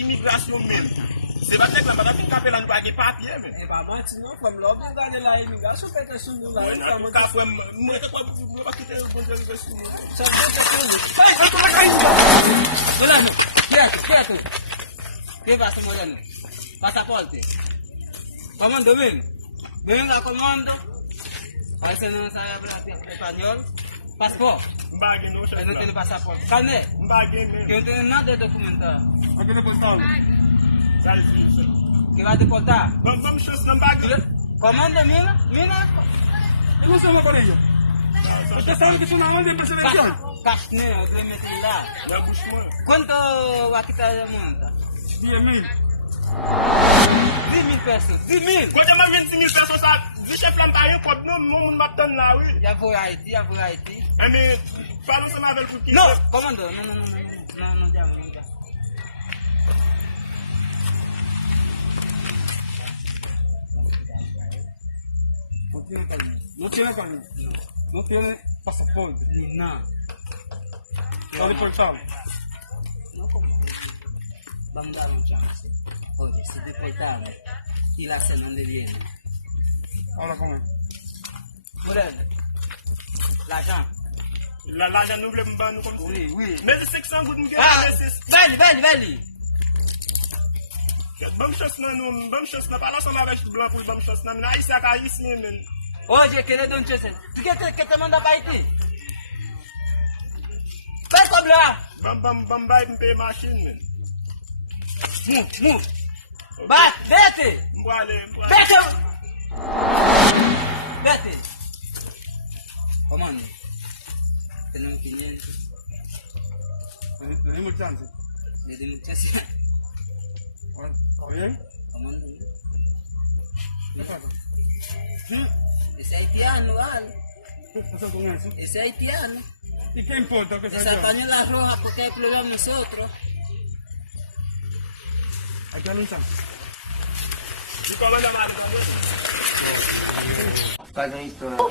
immigration même. C'est pas que la madame qui appelle en bague papier mais. Et pas maintenant, comme l'homme regarde la immigration, peut être sur nous là. Ouais, non, quand faut moi pas quitter le bon de l'immigration. Ça veut dire que quieto. ¿Qué pasa, Moreno? Pasaporte. Comando, ven. Ven a comando. A veces no sabe hablar español. Pasaporte. Bague no, Él no tiene pasaporte. Carnet. Bague Que no tiene nada de documentado. ¿A qué le portamos? Que va a deportar. Vamos chance na bague. Comando, mira. Eu não sei por ello. Usted sabe que es una orden de preselección. Carnet, le metí lá. La busco. ¿Cuánto va a quitar de multa? 10.000. 10.000 pesos. 10.000. Quand il m'a 26 000 personnes, ça dit chef l'empire, comme nous, on m'attend là, oui. Ya voy a Haití. Mais, parlons seulement avec vous qui. No, comando, no, llamo. No tiene carnet. No tiene pasaporte. Ni nada. Está deportado. No, como. Vamos a dar un chance. Oye, se deportaron. Y la cena dónde viene. Habla con él. Moreno. L'argent. L'argent nous voulons nous comme ça. Oui. Mais c'est 600 gouttes, Ah, mais Belli. bonne chance, non, bonne chance, pas l'ensemble avec blanc pour bonne chance, non, mais ici, à ici, men. Oye, querer dar un chance. ¿Tú quieres que te manda para Haití? Ven con la. Bam, me paye machine, men. Move. Vete. Vete. Comando. Tenemos 500. Tenemos chance. Le dimos chance. ¿Está bien? Comando. ¿Qué pasa? Sí. Ese haitiano, vale. ¿Qué pasa con eso? Ese haitiano. ¿Y qué importa que sea Esa yo? pañuela roja porque hay problema nosotros. Hay que anunciar. ¿Y cómo llamar? Pagan esto.